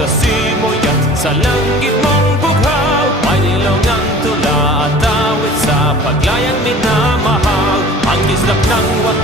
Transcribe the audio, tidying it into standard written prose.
sa simoy at sa langit mong bughaw. May nilong ang tula at awit sa paglayang minamahal. Ang kislap ng wakas